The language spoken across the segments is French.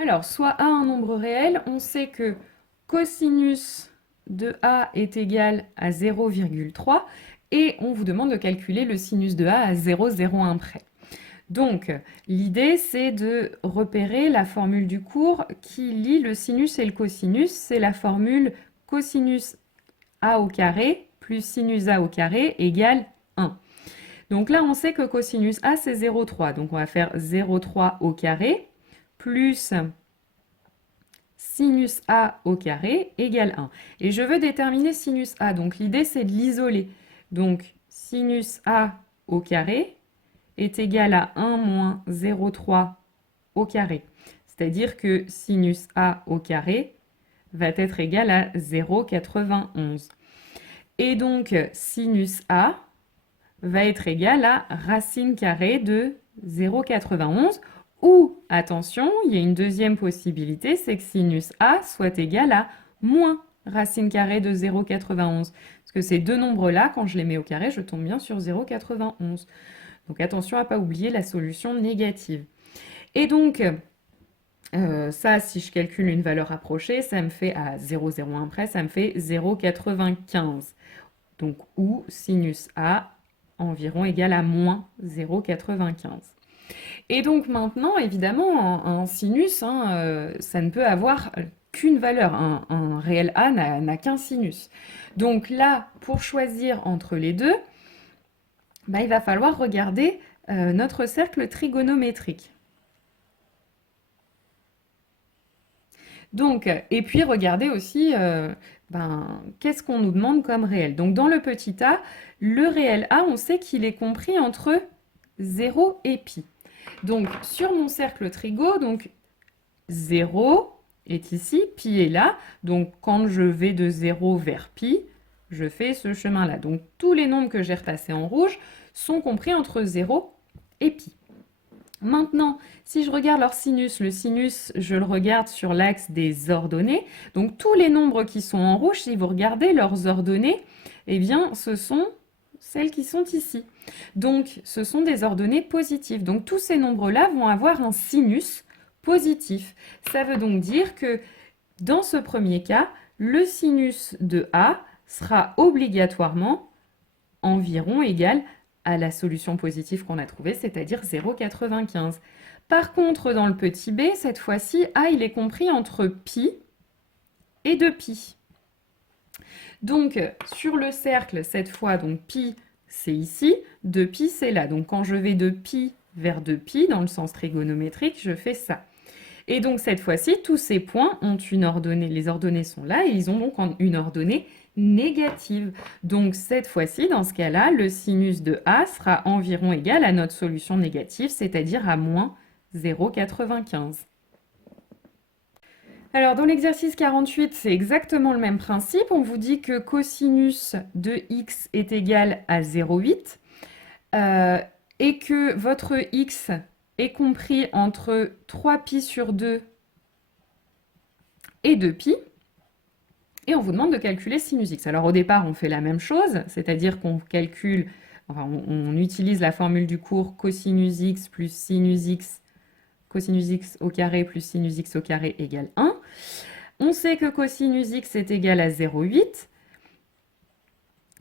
Alors, soit A un nombre réel, on sait que cosinus de A est égal à 0,3 et on vous demande de calculer le sinus de A à 0,01 près. Donc, l'idée, c'est de repérer la formule du cours qui lie le sinus et le cosinus. C'est la formule cosinus A au carré plus sinus A au carré égale 1. Donc là, on sait que cosinus A, c'est 0,3. Donc, on va faire 0,3 au carré plus sinus A au carré égale 1. Et je veux déterminer sinus A. Donc, l'idée, c'est de l'isoler. Donc, sinus A au carré est égal à 1 moins 0,3 au carré. C'est-à-dire que sinus A au carré va être égal à 0,91. Et donc, sinus A va être égal à racine carrée de 0,91. Ou, attention, il y a une deuxième possibilité, c'est que sinus A soit égal à moins racine carrée de 0,91. Parce que ces deux nombres-là, quand je les mets au carré, je tombe bien sur 0,91. Donc attention à ne pas oublier la solution négative. Et donc, ça, si je calcule une valeur approchée, ça me fait à 0,01 près, ça me fait 0,95. Donc, ou sinus A environ égal à moins 0,95. Et donc maintenant, évidemment, un sinus, ça ne peut avoir qu'une valeur. Un réel A n'a qu'un sinus. Donc là, pour choisir entre les deux, bah, il va falloir regarder notre cercle trigonométrique. Donc, et puis regarder aussi qu'est-ce qu'on nous demande comme réel. Donc dans le petit a, le réel a, on sait qu'il est compris entre 0 et pi. Donc sur mon cercle trigo, donc 0 est ici, pi est là. Donc quand je vais de 0 vers pi, je fais ce chemin-là. Donc tous les nombres que j'ai retassés en rouge sont compris entre 0 et pi. Maintenant, si je regarde leur sinus, le sinus, je le regarde sur l'axe des ordonnées. Donc tous les nombres qui sont en rouge, si vous regardez leurs ordonnées, eh bien ce sont celles qui sont ici. Donc ce sont des ordonnées positives. Donc tous ces nombres-là vont avoir un sinus positif. Ça veut donc dire que dans ce premier cas, le sinus de A sera obligatoirement environ égal à la solution positive qu'on a trouvée, c'est-à-dire 0,95. Par contre, dans le petit b, cette fois-ci, A, il est compris entre pi et 2pi. Donc, sur le cercle, cette fois, donc pi, c'est ici, 2pi, c'est là. Donc, quand je vais de pi vers 2pi, dans le sens trigonométrique, je fais ça. Et donc, cette fois-ci, tous ces points ont une ordonnée, les ordonnées sont là, et ils ont donc une ordonnée négative. Donc cette fois-ci, dans ce cas-là, le sinus de A sera environ égal à notre solution négative, c'est-à-dire à moins 0,95. Alors dans l'exercice 48, c'est exactement le même principe. On vous dit que cosinus de x est égal à 0,8 et que votre x est compris entre 3pi sur 2 et 2pi. Et on vous demande de calculer sinus x. Alors au départ, on fait la même chose, c'est-à-dire qu'on calcule, enfin, on utilise la formule du cours cosinus x plus sinus x, cosinus x au carré plus sinus x au carré égale 1. On sait que cosinus x est égal à 0,8,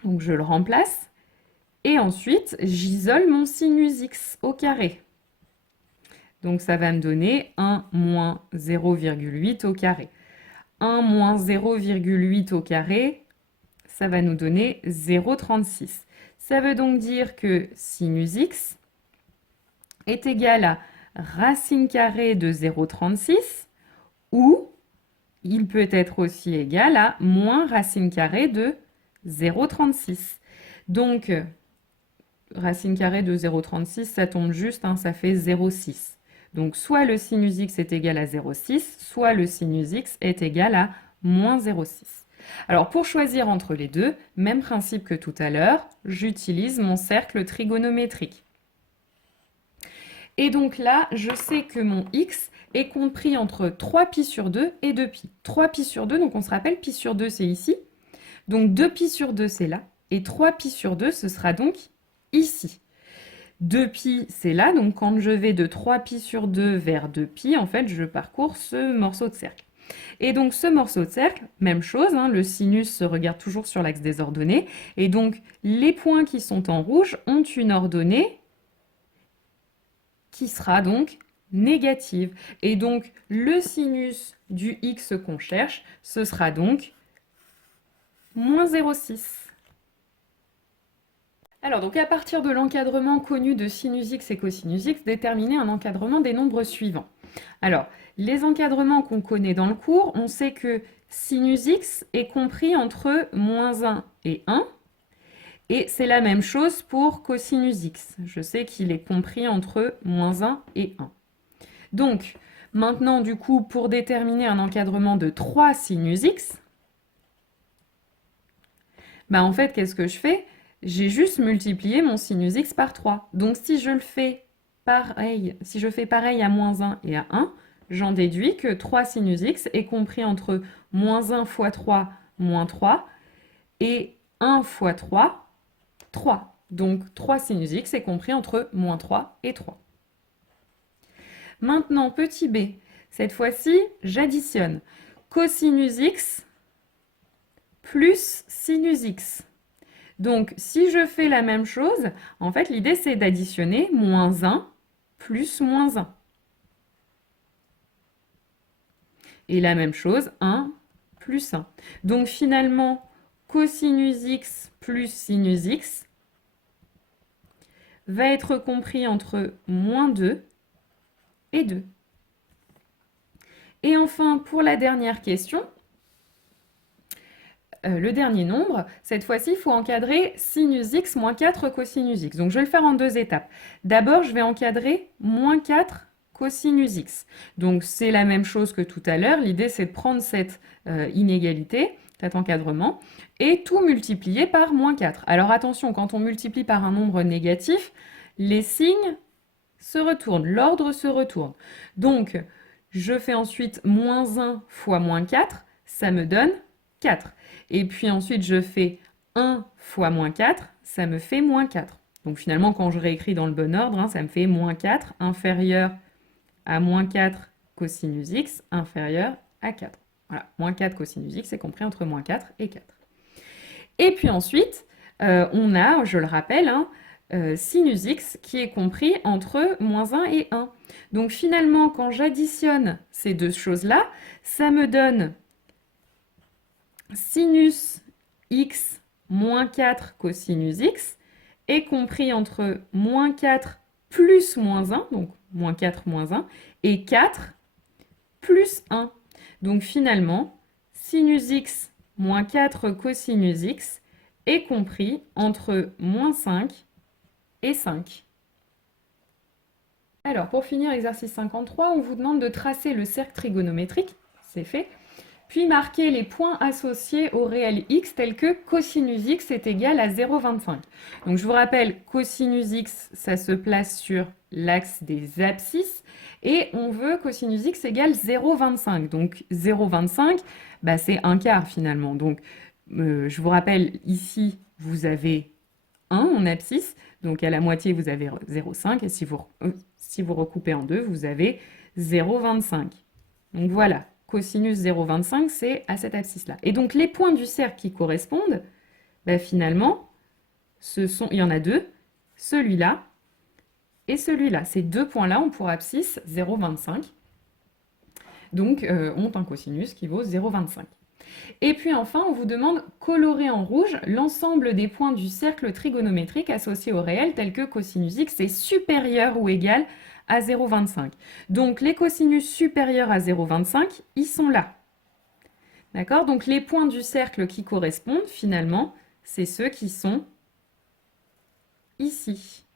donc je le remplace. Et ensuite, j'isole mon sinus x au carré. Donc ça va me donner 1 moins 0,8 au carré. 1 moins 0,8 au carré, ça va nous donner 0,36. Ça veut donc dire que sinus x est égal à racine carrée de 0,36 ou il peut être aussi égal à moins racine carrée de 0,36. Donc, racine carrée de 0,36, ça tombe juste, ça fait 0,6. Donc, soit le sinus x est égal à 0,6, soit le sinus x est égal à moins 0,6. Alors, pour choisir entre les deux, même principe que tout à l'heure, j'utilise mon cercle trigonométrique. Et donc là, je sais que mon x est compris entre 3pi sur 2 et 2pi. 3pi sur 2, donc on se rappelle, pi sur 2, c'est ici. Donc 2pi sur 2, c'est là. Et 3pi sur 2, ce sera donc ici. 2π, c'est là, donc quand je vais de 3π sur 2 vers 2π, en fait, je parcours ce morceau de cercle. Et donc ce morceau de cercle, même chose, hein, le sinus se regarde toujours sur l'axe des ordonnées, et donc les points qui sont en rouge ont une ordonnée qui sera donc négative. Et donc le sinus du x qu'on cherche, ce sera donc moins 0,6. Alors, donc à partir de l'encadrement connu de sinus x et cosinus x, déterminer un encadrement des nombres suivants. Alors, les encadrements qu'on connaît dans le cours, on sait que sinus x est compris entre moins 1 et 1, et c'est la même chose pour cosinus x. Je sais qu'il est compris entre moins 1 et 1. Donc, maintenant, du coup, pour déterminer un encadrement de 3 sinus x, en fait, qu'est-ce que je fais? J'ai juste multiplié mon sinus x par 3. Donc si je fais pareil à moins 1 et à 1, j'en déduis que 3 sinus x est compris entre moins 1 fois 3, moins 3, et 1 fois 3, 3. Donc 3 sinus x est compris entre moins 3 et 3. Maintenant, petit b, cette fois-ci, j'additionne cosinus x plus sinus x. Donc, si je fais la même chose, en fait, l'idée, c'est d'additionner moins 1 plus moins 1. Et la même chose, 1 plus 1. Donc, finalement, cosinus x plus sinus x va être compris entre moins 2 et 2. Et enfin, pour la dernière question, le dernier nombre, cette fois-ci, il faut encadrer sinus x moins 4 cosinus x. Donc je vais le faire en deux étapes. D'abord, je vais encadrer moins 4 cosinus x. Donc c'est la même chose que tout à l'heure. L'idée, c'est de prendre cette inégalité, cet encadrement, et tout multiplier par moins 4. Alors attention, quand on multiplie par un nombre négatif, les signes se retournent, l'ordre se retourne. Donc, je fais ensuite moins 1 fois moins 4, ça me donne 4. Et puis ensuite, je fais 1 fois moins 4, ça me fait moins 4. Donc finalement, quand je réécris dans le bon ordre, hein, ça me fait moins 4 inférieur à moins 4 cosinus x inférieur à 4. Voilà, moins 4 cosinus x est compris entre moins 4 et 4. Et puis ensuite, on a, je le rappelle, hein, sinus x qui est compris entre moins 1 et 1. Donc finalement, quand j'additionne ces deux choses-là, ça me donne sinus x moins 4 cosinus x est compris entre moins 4 plus moins 1, donc moins 4 moins 1, et 4 plus 1. Donc finalement, sinus x moins 4 cosinus x est compris entre moins 5 et 5. Alors, pour finir exercice 53, on vous demande de tracer le cercle trigonométrique, c'est fait, puis marquer les points associés au réel x tels que cosinus x est égal à 0,25. Donc je vous rappelle, cosinus x, ça se place sur l'axe des abscisses, et on veut cosinus x égale 0,25. Donc 0,25, c'est un quart finalement. Donc je vous rappelle, ici, vous avez 1 en abscisse, donc à la moitié, vous avez 0,5, et si vous recoupez en deux, vous avez 0,25. Donc voilà, cosinus 0,25, c'est à cette abscisse-là. Et donc les points du cercle qui correspondent, finalement, il y en a deux, celui-là et celui-là. Ces deux points-là ont pour abscisse 0,25, donc ont un cosinus qui vaut 0,25. Et puis enfin, on vous demande colorer en rouge l'ensemble des points du cercle trigonométrique associés au réel, tels que cosinus x est supérieur ou égal à 0,25. Donc les cosinus supérieurs à 0,25, ils sont là. D'accord? Donc les points du cercle qui correspondent, finalement, c'est ceux qui sont ici.